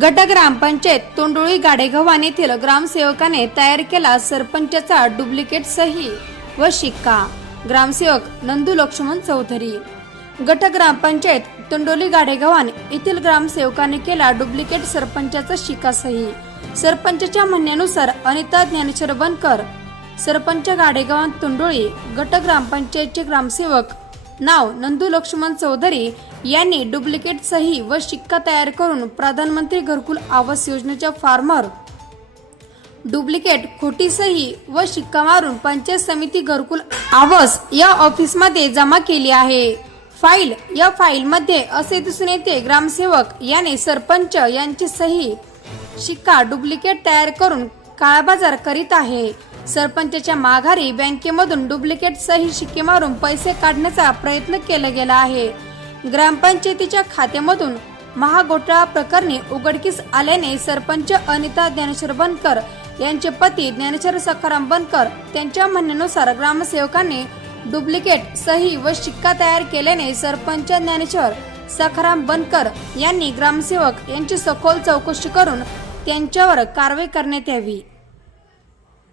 गट ग्रामपंचायत तोंडोळी गाडेगव्हाण येथील ग्रामसेवकाने तयार केला सरपंचाचा डुप्लिकेट सही व शिक्का. ग्रामसेवक नंदू लक्ष्मण चौधरी. गट ग्रामपंचायत तोंडोली गाडेगव्हाण येथील ग्रामसेवकाने केला डुप्लिकेट सरपंचाचा शिक्का सही. सरपंचाच्या म्हणण्यानुसार अनिता ज्ञानेश्वर बनकर सरपंच गाडेगव्हाण तोंडोळी गट ग्रामपंचायतचे ग्रामसेवक नाव नंदू लक्ष्मण चौधरी यांनी डुप्लिकेट सही व शिक्का तयार करून प्रधानमंत्री घरकुल आवास योजनेच्या फार्मर डुप्लिकेट खोटी सही व शिक्का मारून पंचायत समिती घरकुल आवास या ऑफिसमध्ये जमा केली आहे. फाईल या फाईलमध्ये असे दिसून येते ग्रामसेवक याने सरपंच यांची सही शिक्का डुप्लिकेट तयार करून काळाबाजार करीत आहे. सरपंचाच्या माघारी बँकेमधून डुप्लिकेट सही शिक्के मारून पैसे काढण्याचा प्रयत्न केला गेला आहे. ग्रामपंचायतीच्या खात्यामधून महाघोटाळा प्रकरणी उघडकीस आल्याने सरपंच अनिता ज्ञानेश्वर बनकर यांचे पती ज्ञानेश्वर सखाराम बनकर त्यांच्या म्हणण्यानुसार ग्रामसेवकांनी डुप्लिकेट सही व शिक्का तयार केल्याने सरपंच ज्ञानेश्वर सखाराम बनकर यांनी ग्रामसेवक यांची सखोल चौकशी करून त्यांच्यावर कारवाई करण्यात यावी.